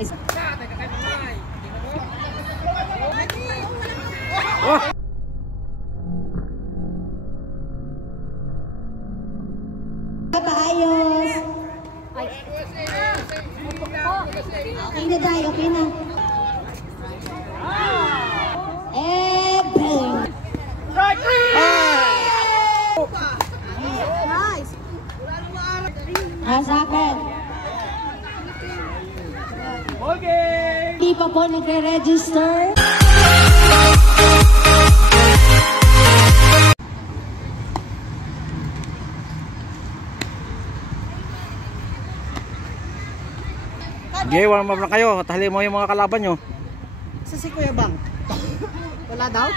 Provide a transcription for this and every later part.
Paayos. Okay na tayo, okay na. Nice. Sa akin. Okay. Di pa po nagre-register. Okay, warm up na kayo. Tali mo yung mga kalaban nyo. Sa si Kuya Bang. Wala daw?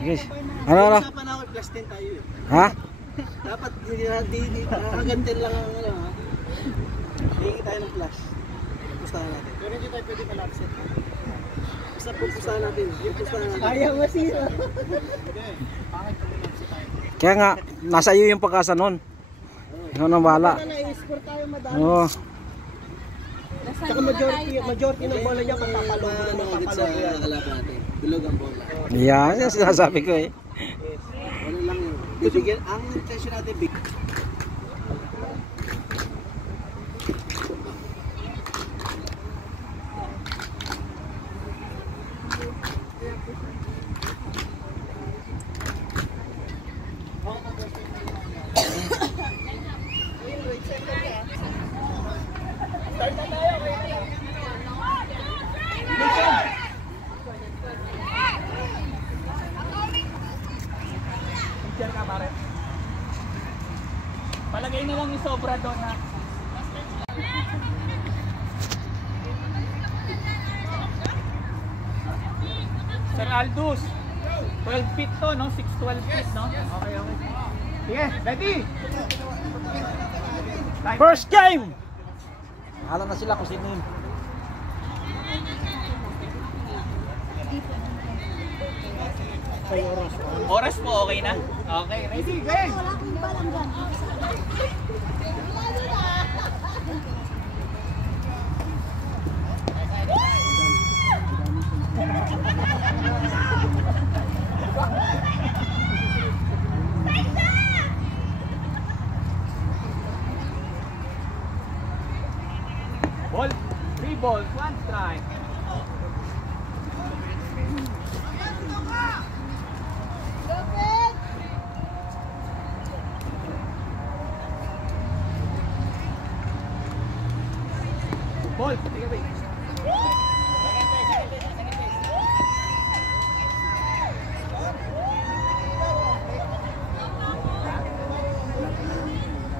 Yes. Ano? Usapan ako, plus 10 tayo eh. Ha? Dapat hagantin lang ang ano ha. Hingi tayo ng plus. Pustahan natin. Pero hindi tayo pwede palapset. Basta pupustahan natin. Kaya masira. Kaya nga, nasa iyo yung pagkasa nun. Ikaw nang bahala. Na-score tayo madami. Oo. Saka majority ng bola niya papapalo sa kalaban natin. Bilog ang bola. Yan, yung sinasabi ko eh. Ano lang yun. Bibigyan, ang intention natin big. Palagay na lang yung sobra doon ha. Sir Aldous, 12 feet to no? 6-12 feet no? Okay, okay. Sige, ready? First game! Alam na sila kung sino yun. Oras po, okay na? Okay, ready, game! Ball, 3 balls, 1 strike. Ball, take away.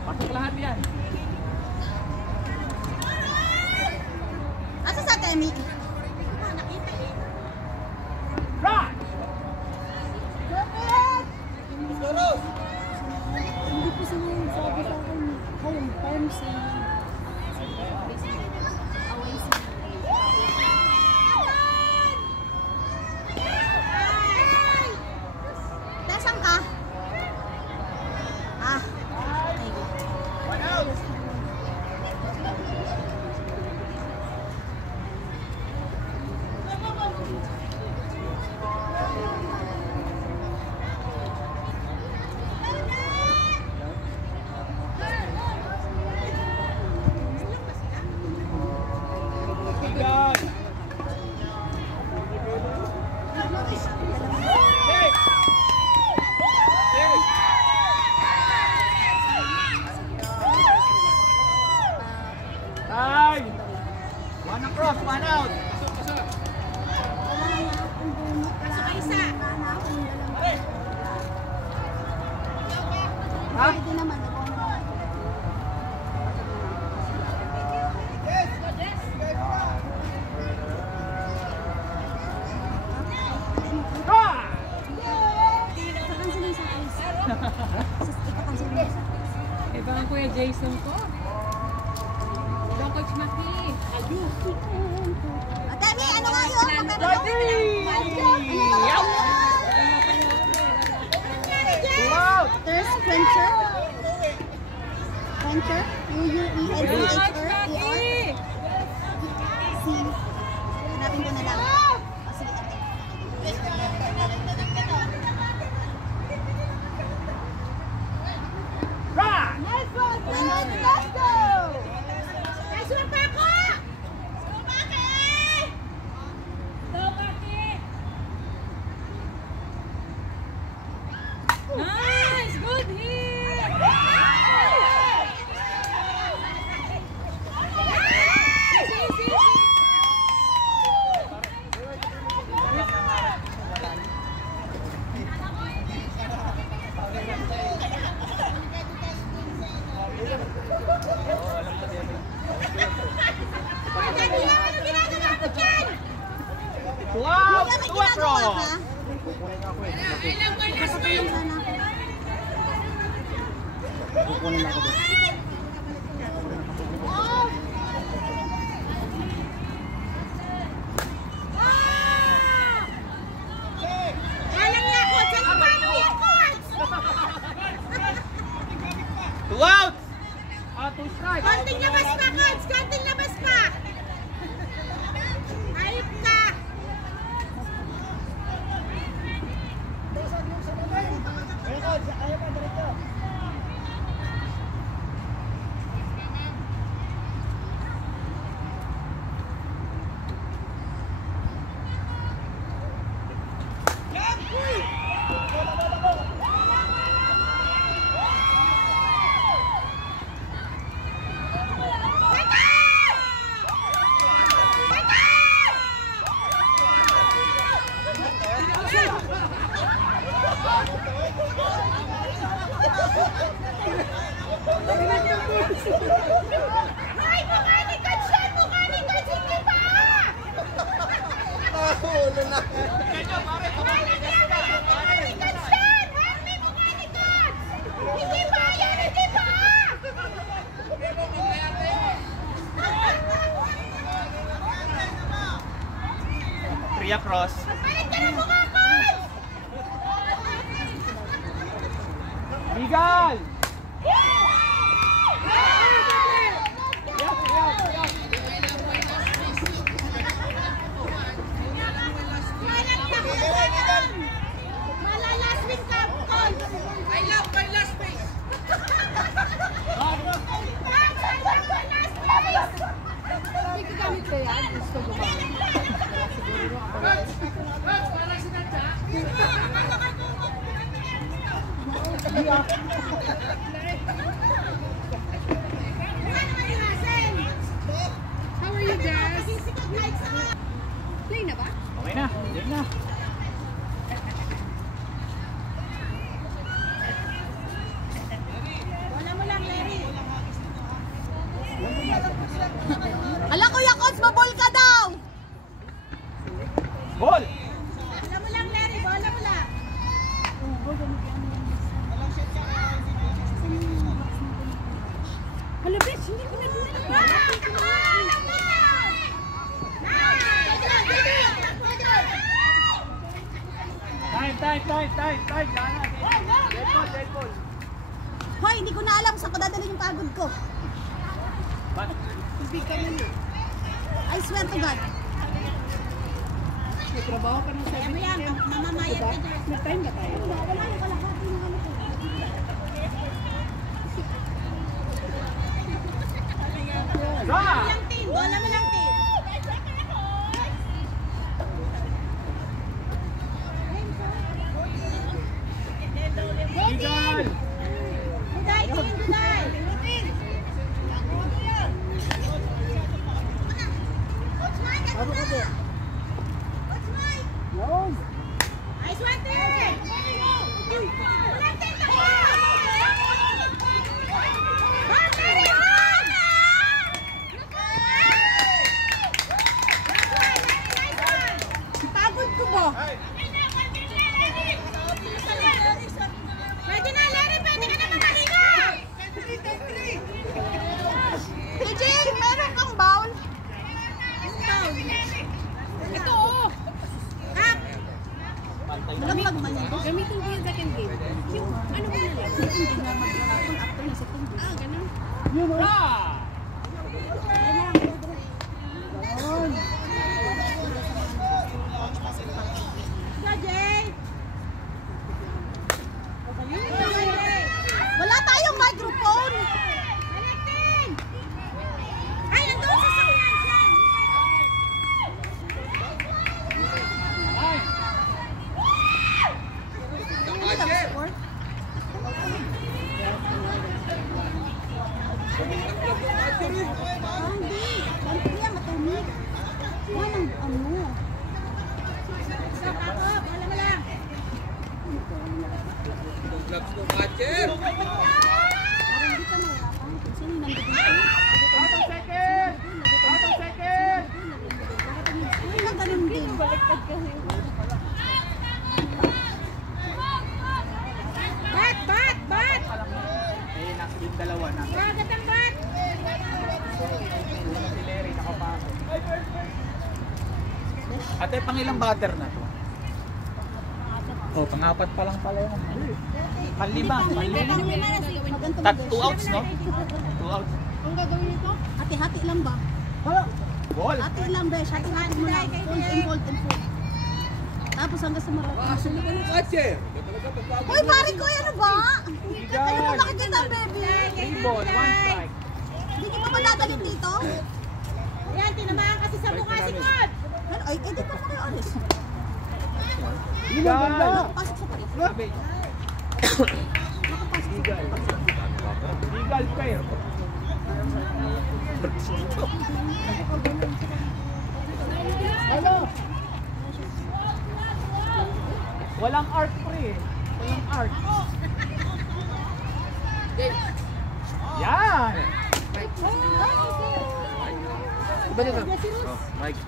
Pasok lahat yan. Asa sa Temi? Right! Hindi po sila yung sabi sa akin. Home times and away sa nasaan ka? Ah. One across, one out. Ha? Pwede naman. Iba ang Kuya Jason ko. Ibang Coach Maki. Atemi, ano nga yun? There's Quencher. Quencher? U-U-E-N-C-H-R-E-R. Gagawin ko na lang. Sige, Nice one! Let's go! Nice one, Paco! Nice! Good hit! Wow! Tuwa bro! Kukunin ako doon. Two outs! Two strikes! Konting labas pa, Coach! Konting labas pa! Ayop ka! Ay, mukha ni Coach yan! Mukha ni Coach! Hindi pa! Ulo na. Mukha ni Coach yan! Harvey, mukha ni Coach! Hindi pa yan! Hindi pa! Three across. Palit ka na mukha, Coach! Legal! Malalaswing ka, Coach! I love my last space! Hindi ka gamit ko yan. Gusto ko ba? How are you guys? Play na ba? Okay na, game na. Wala mo lang, Larry. Ala, Kuya Coach, mabol ka daw! Ball! Wala mo lang, Larry. Wala mo lang. Hala, bitch, hindi ko na Time! Dead ball. Hoy, hindi ko na alam saan ko dadalhin yung pagod ko. Ba't? I swear to God. May trabaho ka ng Kaya mo yan, mamamayat ka dyan. Nag-time ba tayo? Wala yung kalahati ng ano ko. Ra! Walang team, wala mo lang team. Legal! Duday, team, Duday. Coach Mike, ano na? Coach Mike. Nice one, team. Walang team na ba? Pagod ko ba? Pwede na, Larry! Pwede ka na makahinga! Eugene, meron kang bowl? Ito oh! Hap! Walang magmanigo. Gamitin ko yung second game. Yung ano ba nila? Hindi na mag-rapon after na second. Ah, ganun. Ra! Out of second! Out of second! Bat! Ayun, yung dalawa na. Bagat ang bat! Si Larry, nakapasok. Ate, pang ilang batter na to? Oh, pang-apat pa lang pala yun. Panlima. Two outs, no? 2 outs. Ang gagawin nito? Hati-hati lang ba? Ball. Hati lang, besh. Hati-hati mo lang. Full and full. Tapos hanggang sa marami. Uy, pare ko, ano ba? Ano mo nakikita, baby? 3 ball, 1 strike. Hindi niyo pa madadalhin dito? Yan, tinamaan kasi sa mukha si Kot. Ay, di pa kayo alis. Eagle. Pasok sa palis. Sabi. Eagle pair. Walang art pre. Walang art. Yan. Mike.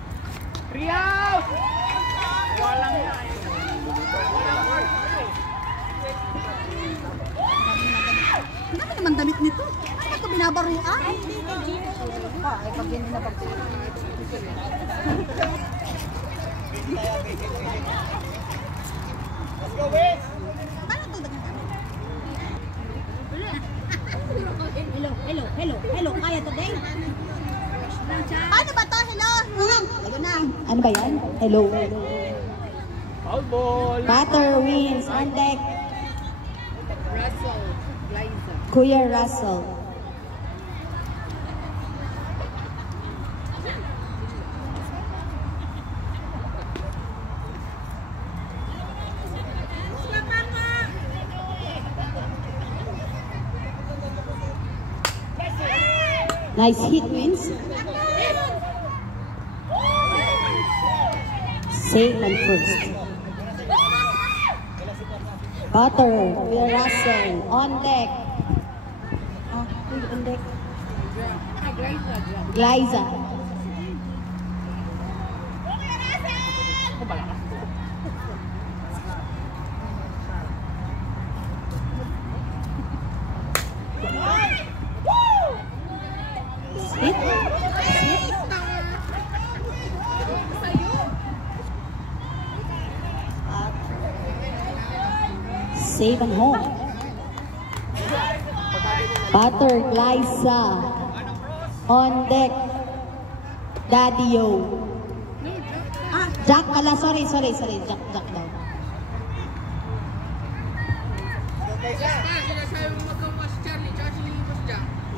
3 out. Walang Ang dami naman damit nito. Ano ba ito binabaruan? Ay, pag yun na pag Let's go, Wiz. Paano ito dagang damit? Hello. Kaya today? Ano ba to? Hello? Ayun na. Ano ba yan? Hello. Foul ball. Batter wins on deck. Russell. Liza. Kuya Russell. Nice hit, wins. Safe and first. Butter, Kuya Russell, on deck. On deck. Liza. Hit. Save and home. Butter, Liza. On deck. Daddy-o. Jack pala. Sorry. Jack daw.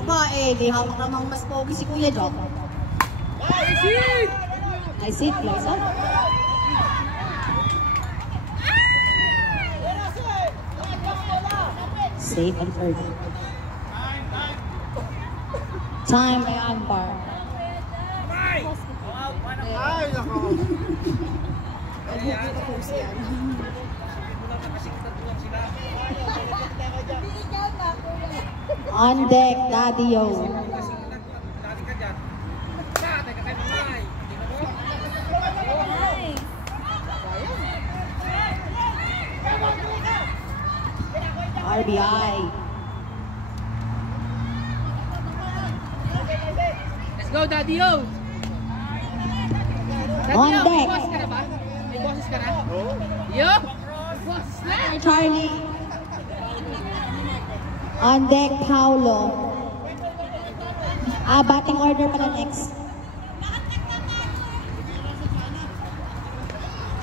Aba di hawak namang mas pogi si Kuya Jack. Nice hit, Liza. Safe and third. Time by umpire. On deck, Daddy-o. RBI. Let's go, Daddy-o! On deck. Boss ka na ba? May boses ka na? Yo! Boss na! Charlie. On deck, Paulo. Batting order pala next.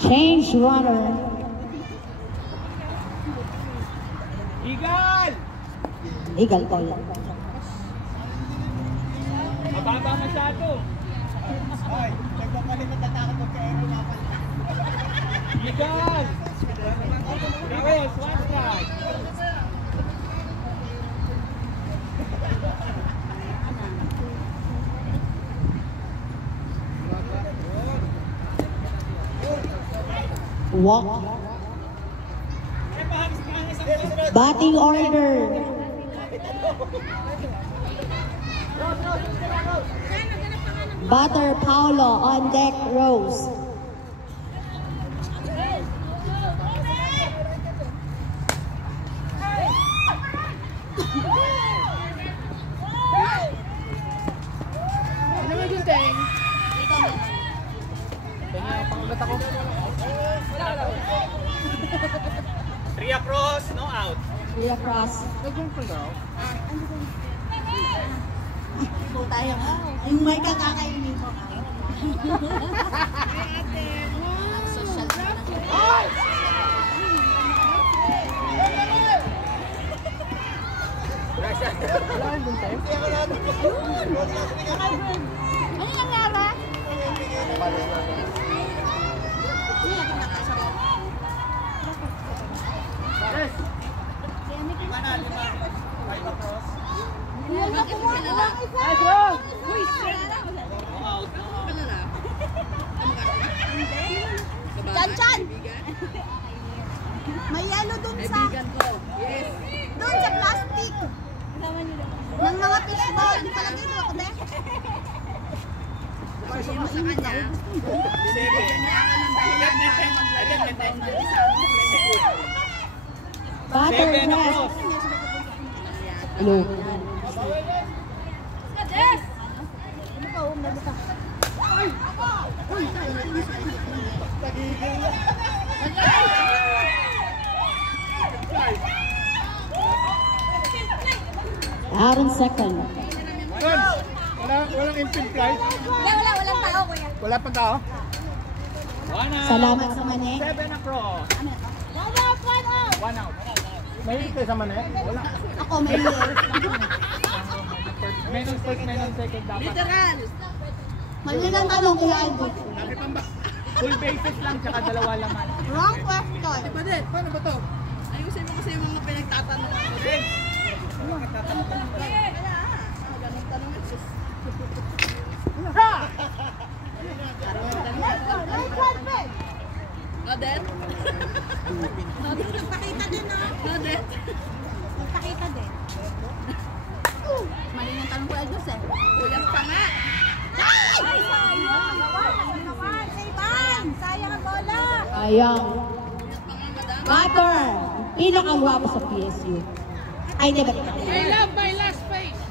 Change runner. Eagle! Eagle call. Mababa masyado. Eagle! Reyes, 1 strike. Walk. Batting order. Batter Paulo on deck, Rose. Three across, no out. Three across. Tayo. Yung may kakakainin mo. Ang social ano nangyari? Chan! May yelo dun sa... Dun sa plastic. Ng mga fishball. Di pala dito ako, be. Butter press. Hello. Aaron second. Walang infield flight? Walang tao, kuya. Wala pang tao? One out. Salamat sa mani. 7 across. One out. Mahilig kayo sa mani? Wala. Ako may Meron first, meron second dapat. mali lang tanong, kuya Aldo. Full bases lang, tsaka dalawa laman. Wrong question. Paano ba to? Ayusin mo kasi yung mga pinagtatanong ko. Nadet? Nagpakita din, no? Nadet? Nagpakita din. Mali ng tanong ko, Aldo, eh. Uyang pa nga. Ay, sayang! Sayang ang bola! Sayang. Butter! Pinakagwapo sa PSU. Ay, di ba? I love my last face.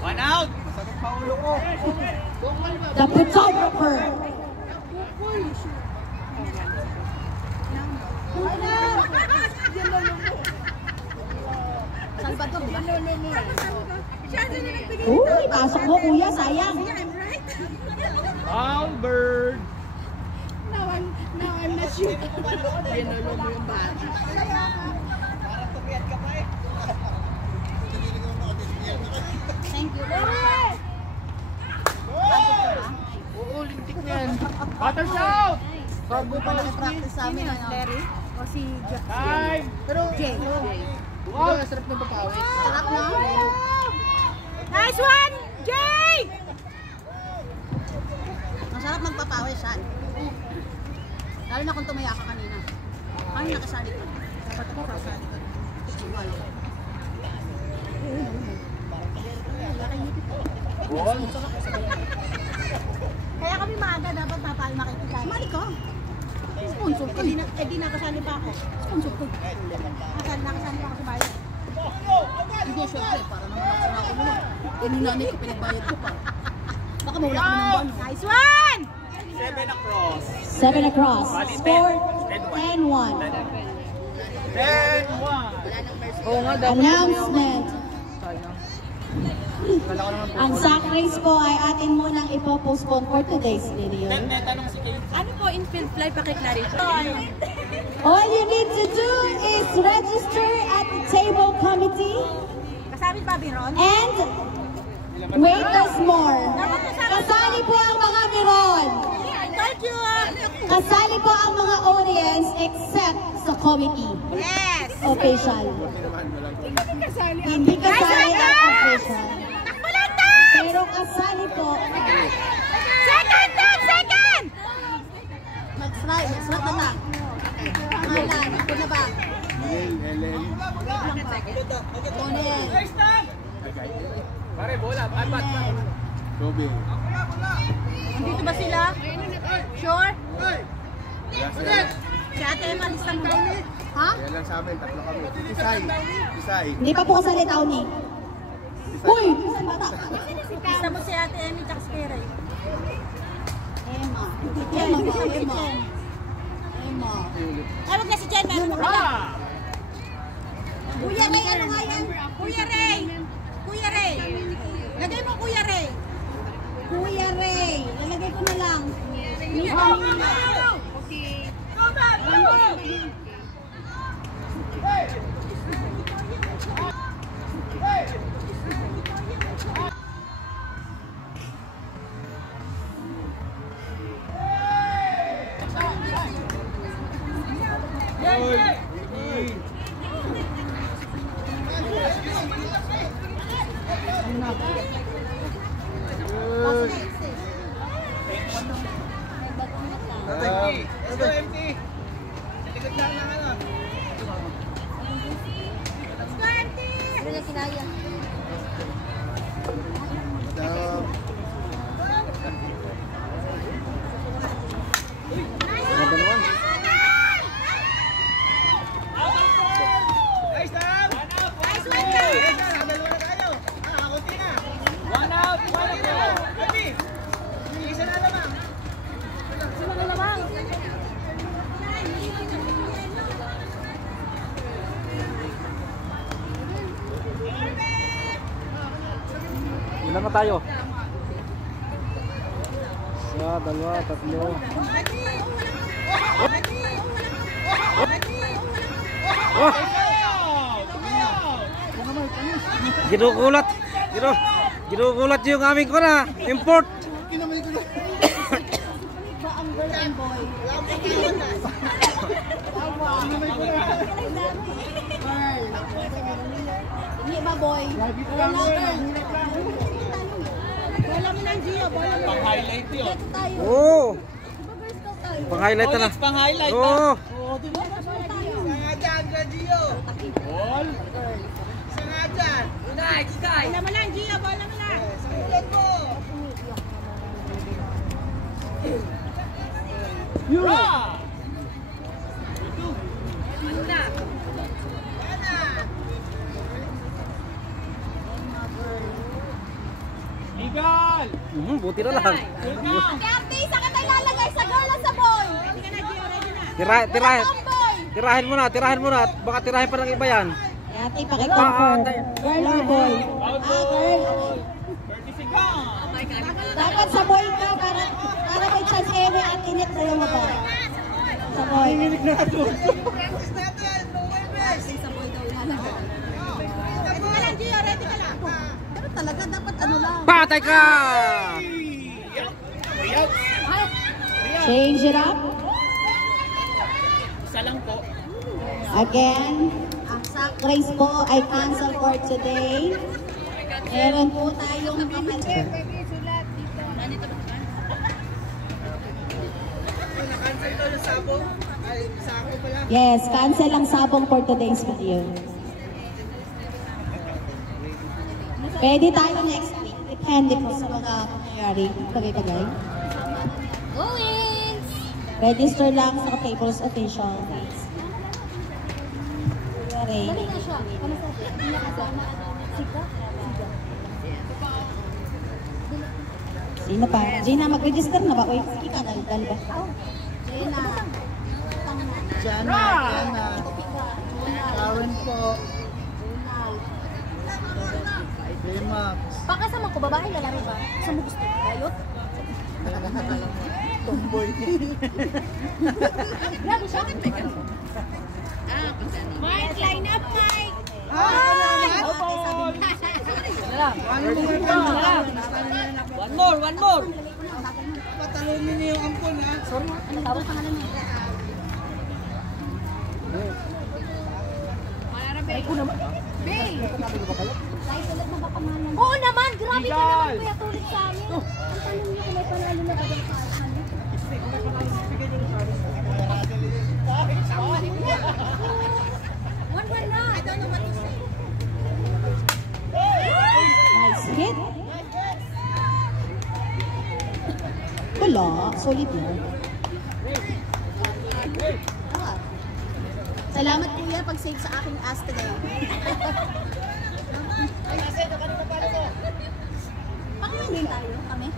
One out. The photographer. Salvador, di ba? Uy, pasok mo, kuya. Sayang. Albert. Now I'm not sure. Ginulong mo yung bata. Thank you. Uulintik na yan. Butter shout. Bago pa lang Practice sa amin, ano? O si Time. Pero, Jay. wow, sarap ng papawis. Sarap, no? Nice one, Jay! Masarap magpapawis, yan. Lalo na kung tumaya ka kanina. Ano nakasali ko? Dapat ako kasali ko. Kaya kami maaga dapat papal makikita. Sumali ka. Sponsor ko. Di nakasali pa ako. Sponsor ko. Nakasali pa ako sa bayan. Hindi, syempre. Para naman nakasala ko naman. Nanay ko, pinagbayad ko pa. Baka mawala ko ng bono. Nice one! 7 across. 7 across. Score 10-1. 10-1. Oo nga, Announcement. Ang sack race po ay atin munang ipopostpone for today's video. May tanong si Kate. Ano po infield fly? Pakiclarify. All you need to do is register at the table committee Kasama ba Biron? and wait us more. Kasali po ang mga Miron. Thank you. Kasali po ang mga audience except sa committee. Yes. Official. Hindi kasali ang official. Pero kasali po. Second! Mag-strike na ba? Pangalan, ako na ba? Pare, bola. Bat. Kobe. Dito ba sila? Sure? Si Ate Emma, lista mo. Ha? Yan lang sa amin, tatlo kami. Isay. Hindi pa po kasali tao ni. Uy! Lista mo si Ate Emma tsaka si Keray. Emma. Emma. Tawag na si Jen, meron mo kaya. Kuya Ray, ano nga yan? Kuya Ray! Kuya Ray! Lagay mo Kuya Ray! Kuya Ray! Lalagay ko na lang. Empty. Likod lang ng ano. Ano na sinaya? Nice lang! Dalawa na tayo. Kunti na. One out. Happy. Isa na lamang. Sino na naman? Ilan na tayo? Isa, dalawa, tatlo. Oh! Ginugulat. Ginugulat yung aming ko na. Import. Ba ang girl and boy? Hindi ba boy? Wala girl. Wala mo ng Gio, bola mo. Pang-highlight yun. Dito tayo. Oo. Diba girl scout tayo? Pang-highlight na. Pang-highlight Oo. Oo, diba? Girl tayo. Nga dyan, Gio. Ball. Isa nga dyan. Bola mo lang, Gio, bola mo lang. Sulat mo. Legal! Buti na lang. Ate Arte, saan ka tayo lalagay? Sa girl o sa boy? Ready ka na, Gio, ready na. Tomboy. Tirahin mo na. Baka tirahin pa ng iba yan. Ate, pakiconfirm. Girl or boy? Girl. 30 seconds. Dapat sa boy ka para may chance Ewe at Init na yung mata. Sa boy. Practice natin. Sa boy daw ilalagay. Ready ka lang, Gio, ready ka lang. Pero talaga dapat ano lang. Patay ka! Change it up. Isa lang po. Again, ang sack race po ay cancel for today. Meron po tayong kapatid. Nakancel ko yung sabong. Ay, sako pala. Yes, cancel ang sabong for today's video. Pwede tayo next week. Depende po sa mga pangyayari. Tagay-tagay. Register lang sa tables official. Ready. Sino pa? Gina, mag-register na ba? Uy, sige ka, dal ba? Gina. Jana. Karen po. Demax. Pakasama ko, babae, lalaki ba? Saan mo gusto? Gayot? Tomboy. Grabe siya. Mike, line up, Mike! One more! Patalunin niyo yung ampon ha. Sorry, ano tawag pangalan mo? Ay, ko naman. Bay! Dahil ulit na ba pangalan? Oo naman! Grabe ka naman kuya tulit sa amin. Ang tanong niyo kung may pangalan na agad sa amin. One na! I don't know what to say. solid yan. Salamat kuya pag-save sa aking ass today. Pakainin tayo kami.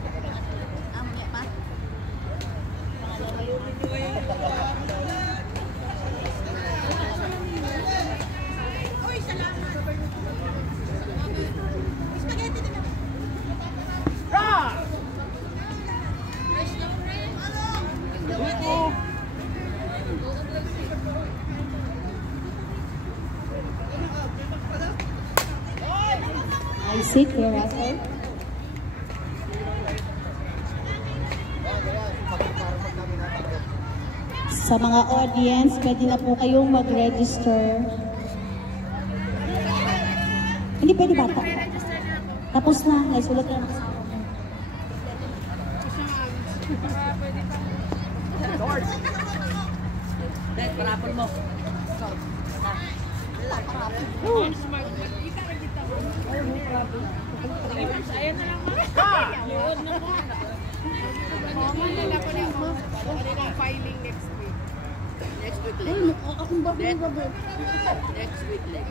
Mamaya pa. Uy, salamat. Spaghetti din ako. I sit here, Russell. Sa mga audience, pwede na po kayong mag-register. Hindi pwede bata. Tapos na, naisulat na nakasama. Dahil parapol mo. Ayan na lang mga. Liod na mo. Malala ko na mo. Filing next week. Next week Ay, mukha akong bago-bago. Next week lang.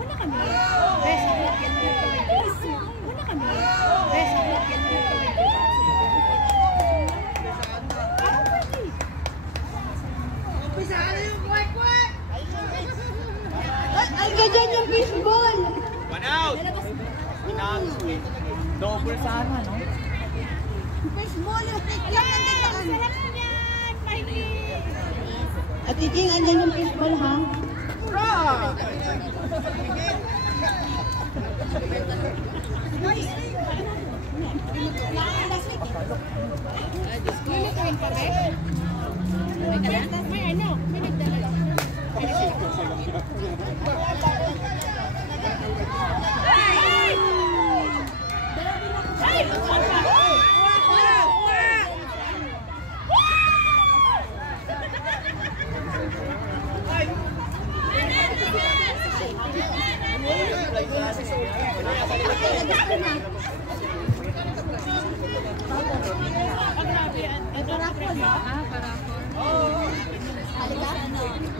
Wala kami. Best of luck yan dito. Wala kami. Best of luck yan dito. Ay, ganyan yung fishball. One out! Double sana, no? Fishball yung take lang ng tataan. Sarap yan, Mikey. At Iking, andyan yung fishball, ha? Lulutuin pa ba? May ano? May nagdala.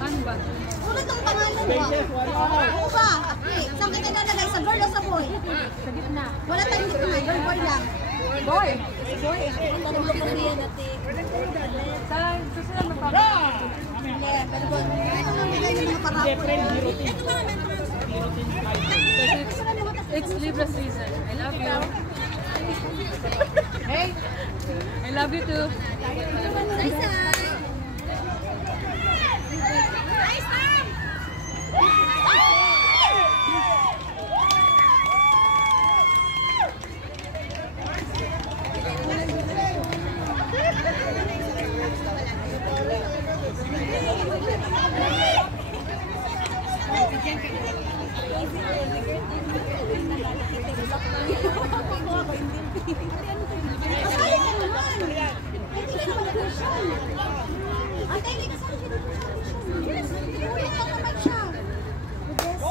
Ano ba? Sulit ang pangalan mo. Ano ba? Okay, saan kita nalagay? Sa girl o sa boy? Sa gitna. Wala tayong gitna, girl boy lang. Boy! Ang tanong ko pa riyan natin. Sa susunod na pa. Hindi, pero boy. Ito lang bigay yung mga parapol. It's Libra season. I love you. Hey! I love you too. Kasali ka naman. Hindi ka naman nag-mission. Ate, hindi kasali siya nag-mission. Yes, uwi ka naman siya. Odessa.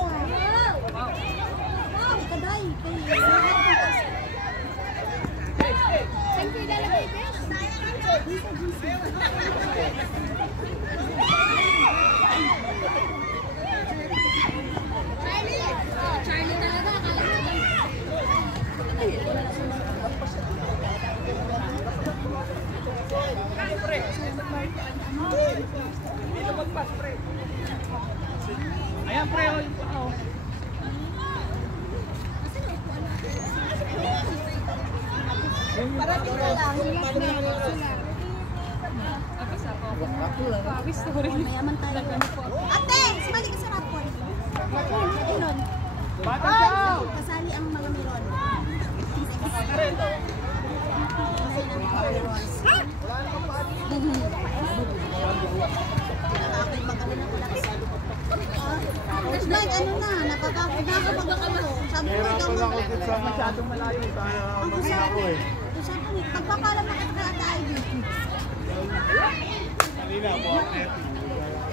Wow, kaday. Saan ko ilalagay, Besh? Charlie talaga. Ayan, pre. Oh. Parating ka lang. Pawis na rin. Mayaman tayo. Ate, sumali ka sa rapor. Meron. Bata daw! Kasali ang mga meron. Tapos Dad, ano na, nakakapag ano, sabi ko ikaw Masyadong malayo tayo. ang sabi, pagpapalam na kita kay Ate Ivy.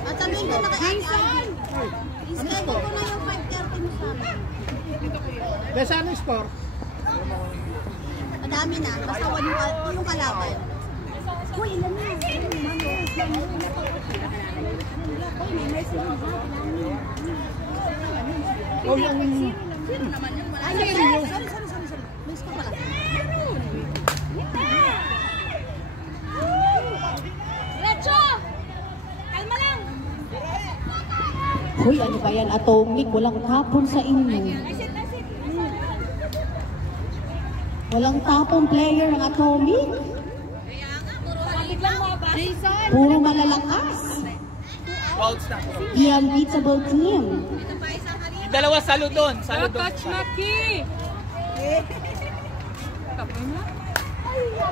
At sabihin ko na kay Ate Ivy, schedule ko na yung 5:30 mo Besa ano score? Madami na. Basta wala yung kalaban. Uy, ilan na? Oh, yung... Ay, sorry. May score pala. Recho! Kalma lang! Hoy, ano ba yan? Atomic. Walang tapon sa inyo. Walang tapon player ang Atomic. Jason! Puro malalakas. 2 outs na. The unbeatable team. Yung dalawa, salo doon. Salo doon. Touch Maki!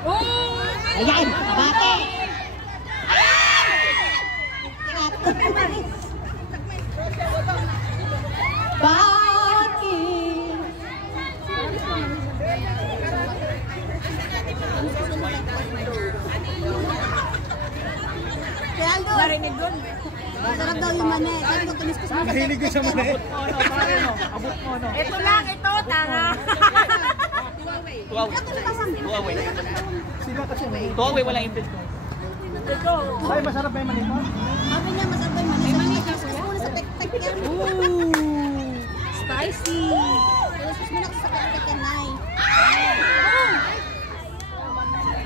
Oh! Ayan, abate. Bakit? Kaya Aldo, narinig doon. Masarap daw yung mani. Sabi ko, tumis ko sa mga. Mahilig ko sa mali. Abot mo, no? Ito lang, ito, tanga! 2 outs. 2 away. Sila kasi may... 2 away, walang inventory. Ay, masarap ba yung mani mo? Sabi niya, masarap daw yung mani. May mani ka. Tapos muna sa tek-tek yan. Spicy! Tapos muna sa tek-tek yan, Nay.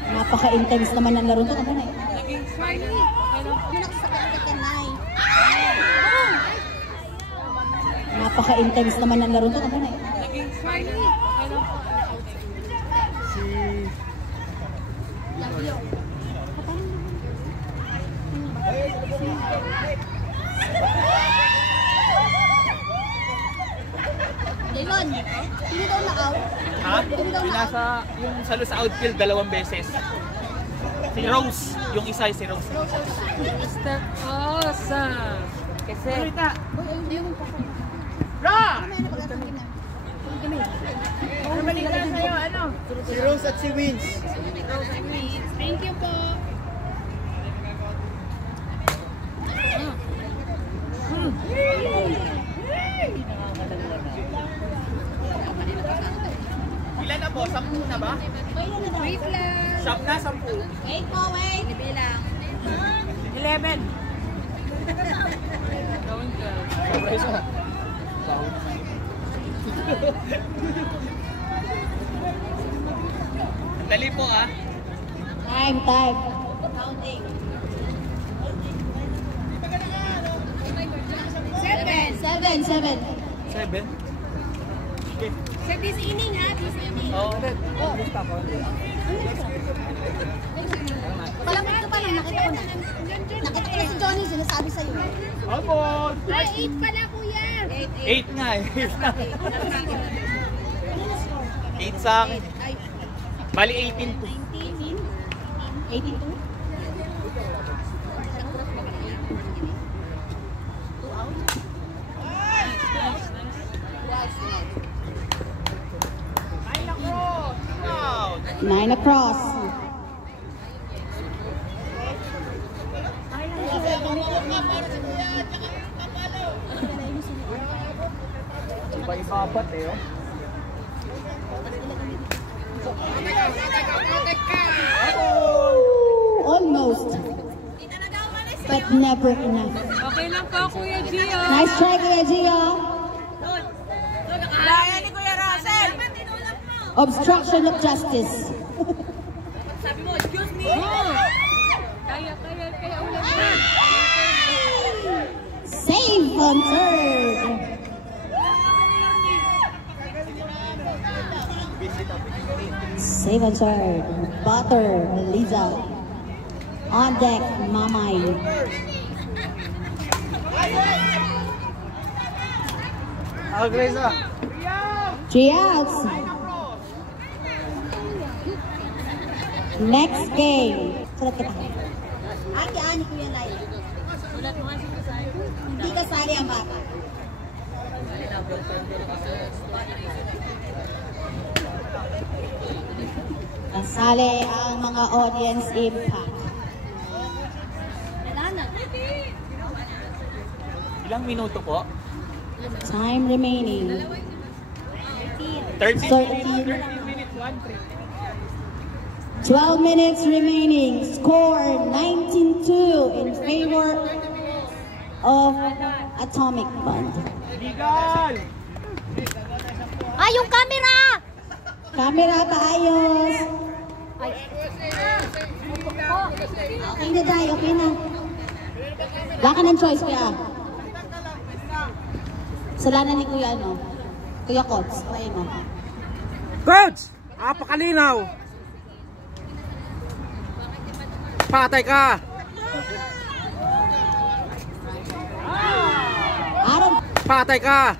Napaka-intense naman ang laro ito. Ano na eh? Naging spicy. Muna sa tek-tek yan, Nay. Napaka-intense naman ang laro ito. Ano na eh? Naging spicy. Jason, sino daw na-out? Ha? Nasa yung salo sa outfield 2 beses. Si Rose, yung isa si Rose. Mr. Awesome! Kasi... Ano balikan sa'yo? Ano? Si Rose at si Wins. Thank you po! Ilan na po? 10 na ba? Wait lang! 10 na, 10. Wait po, wait. Bilang. 11. Going good. Dali po ah. Time. Counting. 7. 7. Sa this inning ha, this inning. Oo. Palamit ka pa lang, nakita ko na. Nakita ko na si Johnny, sinasabi sa'yo. Abot! Ay, 8 pala kuya! 8 nga eh. 8 sa akin. Bali 18 to. 82? Out. 9 across. Iba-iba eh oh. Almost. But never enough. Okay lang po Kuya Gio. Nice try, Kuya Gio. Kaya ni Kuya Russell. Obstruction of justice. Sabi mo, excuse me. Kaya ulit. Save on third. Save on third. Butter, Liza. On deck, Mamay. Graysa. 3 outs. Next game. Sulat ka pa. Ani ko yan, Laila. Ulat mo nga si Kasay. Hindi kasali ang bata. Kasali ang mga audience impact. Ilang minuto po? Time remaining. 13 13. minutes, 1-3. 12 minutes remaining. Score 19-2 in favor of Atomic Bond. Legal! Ay, yung camera! Camera, paayos. Okay na tayo, okay na. Wala ka ng choice, kuya. Salanan ni kuya, ano? Kuya Kots, ayun mo. Coach! Apakalinaw! Patay ka! Aaron, Patay ka!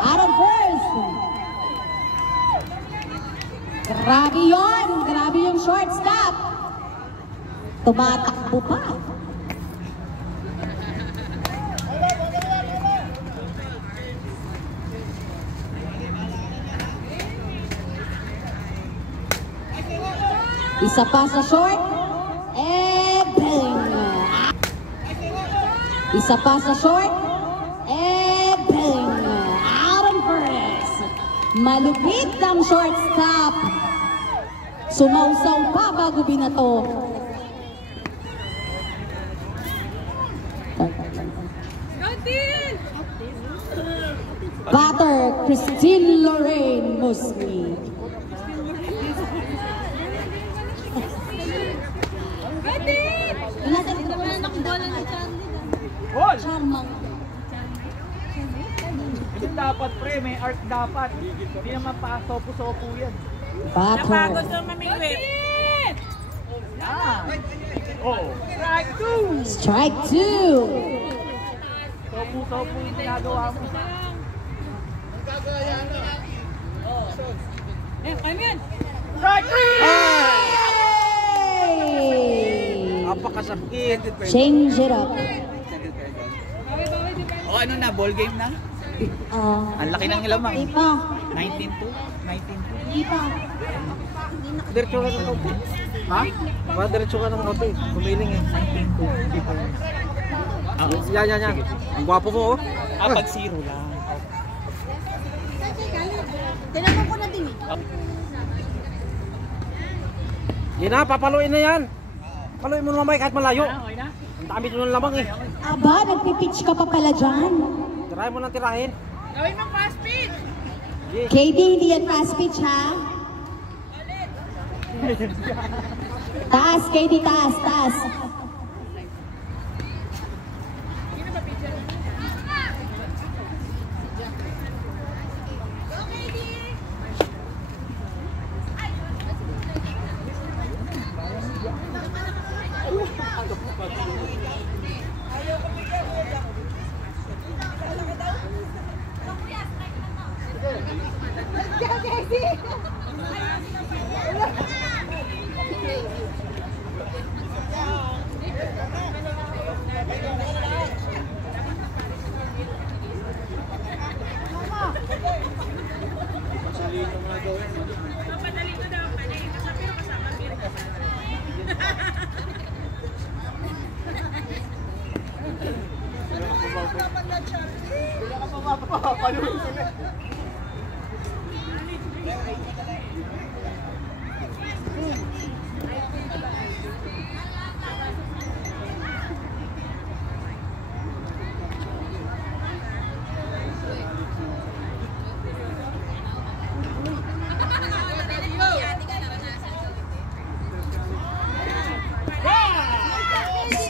Aaron first. Grabe yun. Grabe yung shortstop. Tumatakbo pa. Isa pa sa short. Bang! Isa pa sa short. Bang! Aaron first. Malupit ang shortstop. Sumausaw pa bago binato. Batter, Christine Lorraine Musni. Ball! Charmang. Ito dapat pre, may arc dapat. Hindi naman pa-sopo-sopo yan. Batter. Yan! Oh, strike 2! Strike 2. Sopo-sopo yung ginagawa mo. Strike 3! Hey! Apakasakit. Change it up. O ano na, ball game na? Ang laki ng lamang. Di pa. 19-2? 19-2? Di pa. Diretso ka ng kaunti. Ha? Diretso ka ng kaunti. Kumiling eh. 19-2. Yan. Ang gwapo mo oh. Pag 0 lang. Tinanong ko na din eh. Yan na, papaluin na yan. Paluin mo na mamay kahit malayo. Okay na? Ang dami doon ng lamang eh. Aba, nagpipitch ka pa pala dyan. Tirahin mo nang tirahin. Gawin mong fast pitch! KD, hindi yan fast pitch ha. Taas, KD, taas, taas.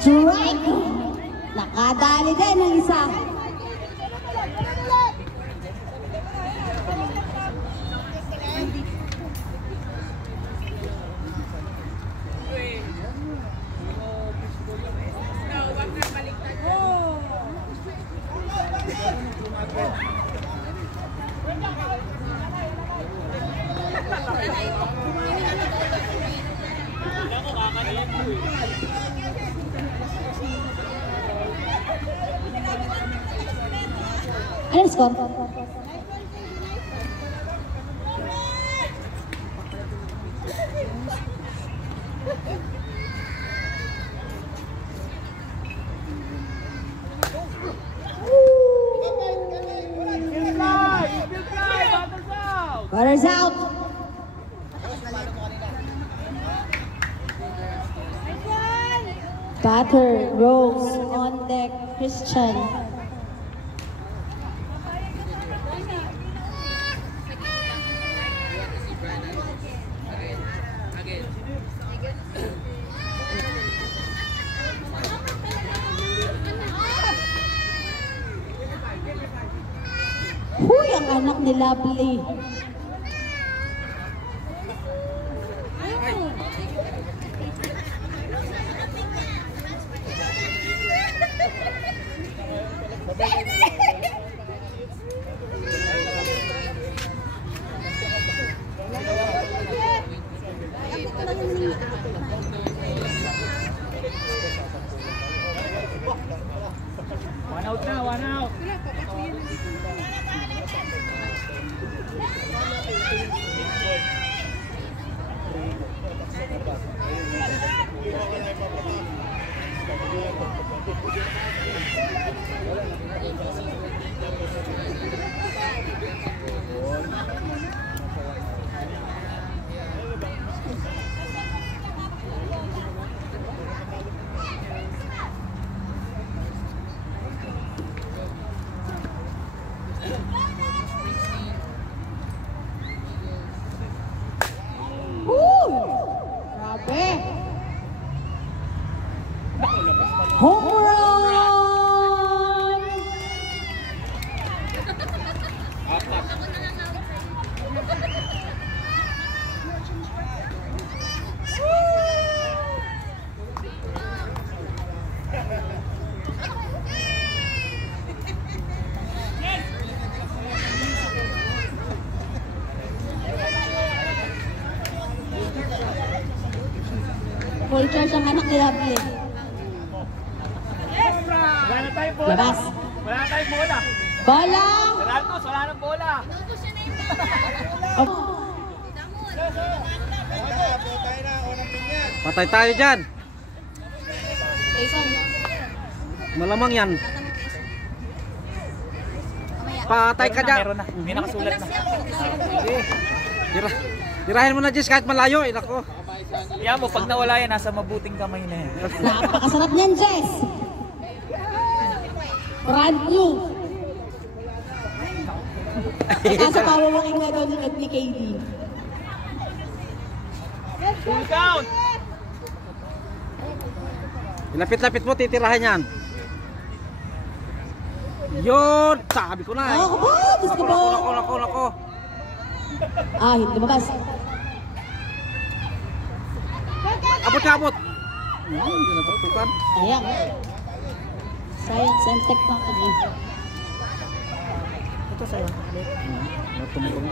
Strike! Nakadali din ang isa. Ano ang score? Batter, Rose, on deck, Christian. Huy, ang anak ni Lovely. One out na, one out. Grabe! Home run! Full charge ang anak ni Lovely. Wala na tayong bola. Labas. Wala na tayong bola. Bola! Santos, wala nang bola. Oh. Patay tayo dyan. Jason. Malamang yan. Patay ka dyan. Meron na, may nakasulat na. Tirahin mo na Jess kahit malayo. Eh, nako. Kaya mo, pag nawala yan, nasa mabuting kamay na yan. Napakasarap niyan, Jess. Brand new. Kaso kawawakin nga daw ni KD. Full count! Ilapit-lapit mo, titirahin yan. Yun! Sabi ko na eh. Oh, gusto ko. Nako. Ah, hindi lumabas. Abot. Hindi natutukan. Ayan. Science and technology. Ito sa'yo. Natumukan.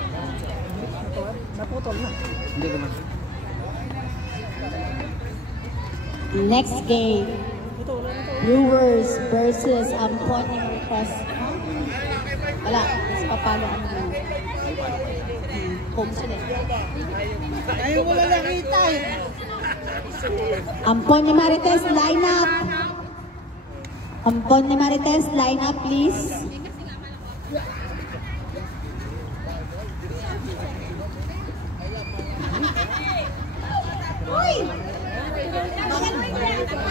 Naputol na. Hindi naman. Next game. Brewers versus Ampon Maricos. Wala. Mas papalo ang home sila. Ayaw wala nakita eh. Ampon ni Marites, line up. Ampon ni Marites, line up please. Uy!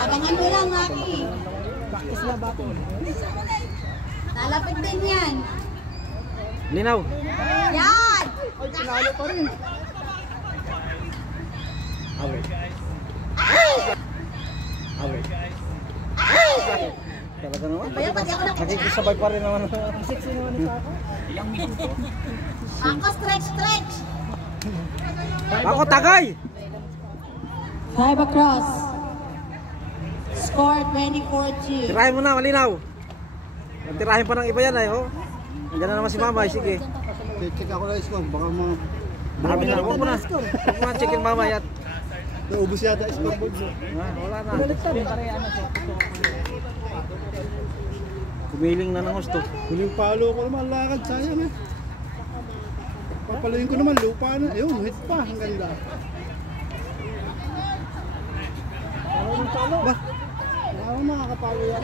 Abangan mo lang, Maki. Practice na ba ako? Nalapit din yan. Linaw. Yan! Ay, pinalo pa rin. Away. Talaga naman. Nakikisabay pa rin naman. Sexy naman ni Paco. Ilang minuto? Ako, stretch. Ako tagay. 5 across. Score 24-2. Tirahin mo na, malinaw. Tirahin pa ng iba yan eh. Oh. Nandiyan na naman si Mamay, sige. Check ako na score. Baka mga... Marami na, huwag mo na. Huwag mo na checkin Mamay at... Naubos yata scoreboard mo. Wala na. Kumiling na ng gusto. Huling palo ko naman, lakad, sayang eh. Papaluin ko naman, lupa na. Ayun, hit pa, ang ganda. Ba? Wala akong makakapalo yan.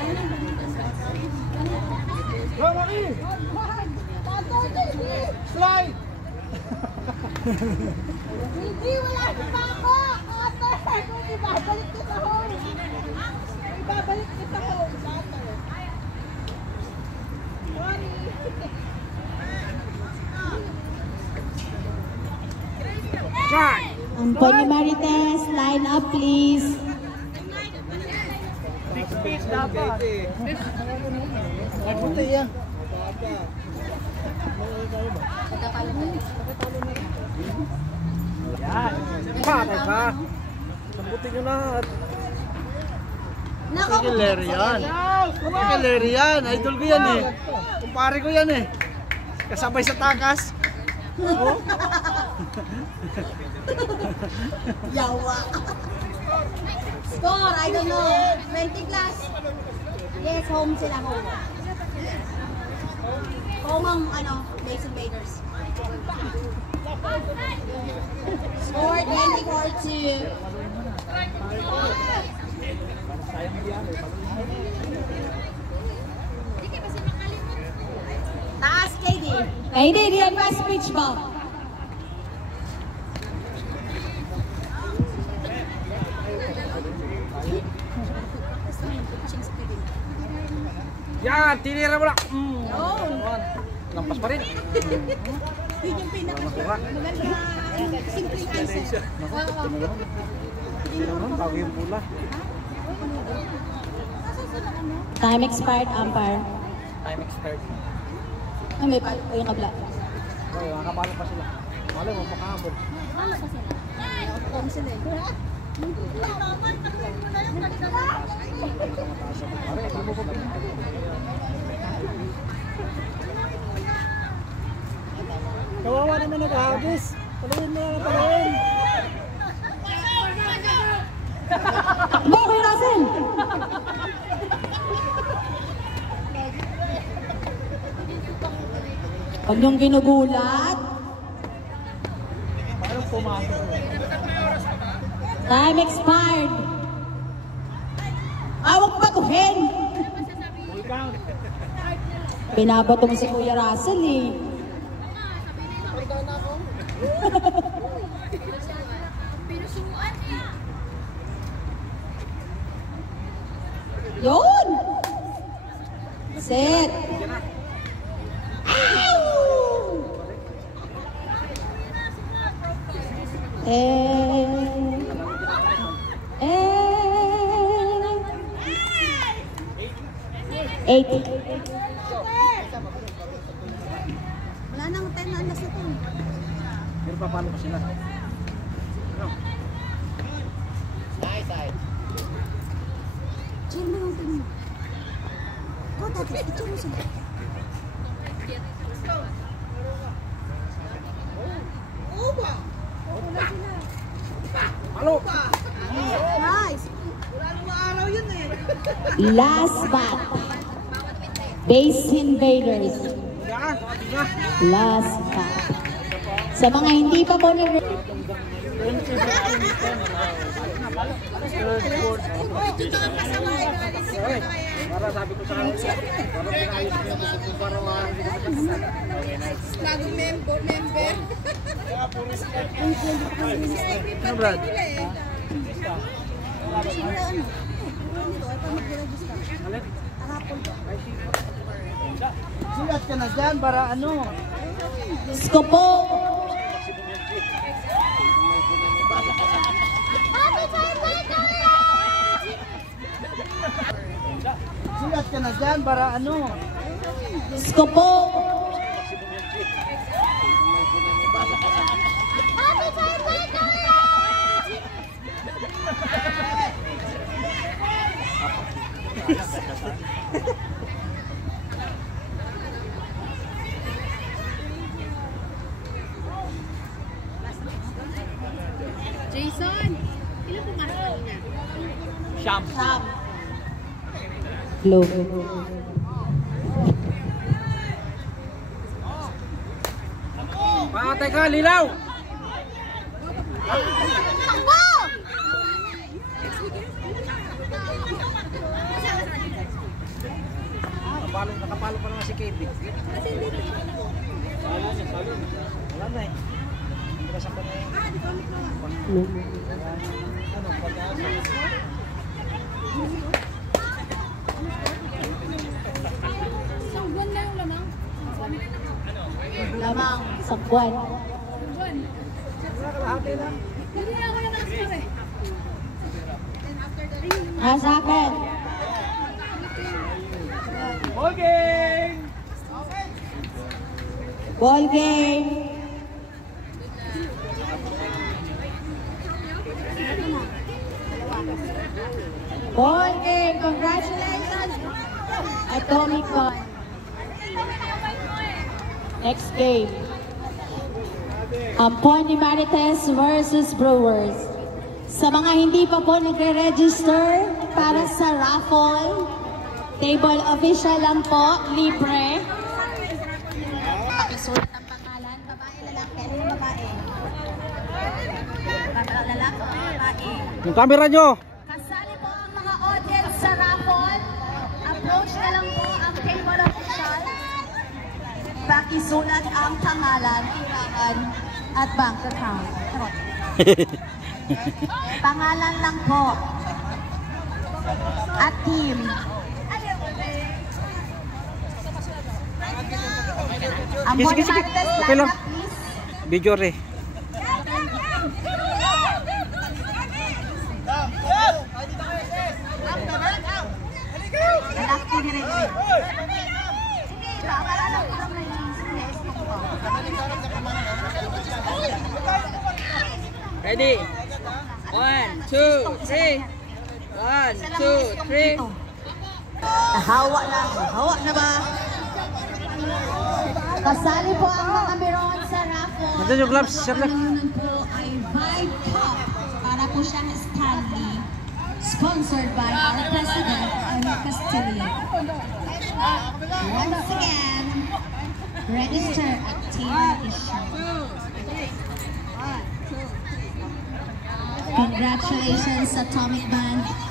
Go, Maki! Slide! Hindi, wala pa ako! Ate, kung ibabalik ko sa home. Ibabalik kita ko. Ampony Marites, line up please. Mabuti yan. Yan. Patay ka. Sambutin nyo na. Kikileri yan. Kikileri yan. Idol ko yan eh. Kumpare ko yan eh. Kasabay sa takas. Oh. Yawa. Score, I don't know. 20 plus. Yes, home sila, home. Home ang, Base Invaders. Score 24-2. Taas, KD. KD, request pitch ball. Yan, tinira mo lang. Lampas pa rin. Yun yung maganda simple answer. Hindi naman, bago yung pula. Time expired, umpire. Time expert. Ay, may palo. Yung kabla. Ay, makapalo pa sila. Malay mo, makahabol. Home sila eh. Kawawa naman nag-ahagis. Paluin mo na paluin. Boy Russell! Huwag niyong ginugulat. Parang pumasok. Time expired. Huwag patuhin. Full count. Binabato mo si Kuya Russell eh. Yun! Set! Eight. Wala nang 10 na alas ito. Pero papalo pa sila. Chill mo yung team mo. Go, tapos i-chill mo sila. Palo! Nice! Last bat. Base Invaders. Yan, yan. Last bat. Sa mga hindi pa po nag- Para sabi ko sa kanila, para pinayos niyo gusto ko para Bagong member. Ano, Brad? Sulat ka na dyan para ano. Skopo. Sulat ka na dyan para ano. Skopo. Jason, ilan pumasok kanina? Sham. Blue. Patay ka, lilaw! Nakapalo pa naman si KB. Wala na eh. Basta pa na eh. Blue. Ano, pag-asa. Isang buwan na yung lamang. Lamang sa buwan. Buwan. Hindi na ako yung nakasar eh. Sa akin. Ball game! Ball game. Ball game. Congratulations. Atomic Gun. Next game. Ampon ni Marites versus Brewers. Sa mga hindi pa po nagre-register para sa raffle, table official lang po, libre. Pakisulat ang pangalan, babae, lalaki, ano yung babae? Lalaki o babae? Yung camera nyo. Kasali po ang mga audience sa raffle. Approach na lang po ang table official. Pakisulat ang pangalan, tirangan, at bank account. Pangalan lang po. At team. Ang Sige, sige, sige. Marites, Okay lang. line up, please. Video re. Lalaki dire-dire. Sige, pakala lang po ng Ready? 1, 2, 3. 1, 2, 3. Hawa na. Hawa na ba? Kasali po ang mga meron sa raffle. Nandiyan yung gloves, sir. Ang panalunan po ay Vibe Cup para po siyang Stanley. Sponsored by our President, Emma Castillo. Once again, register at table issue. Congratulations, Atomic Band.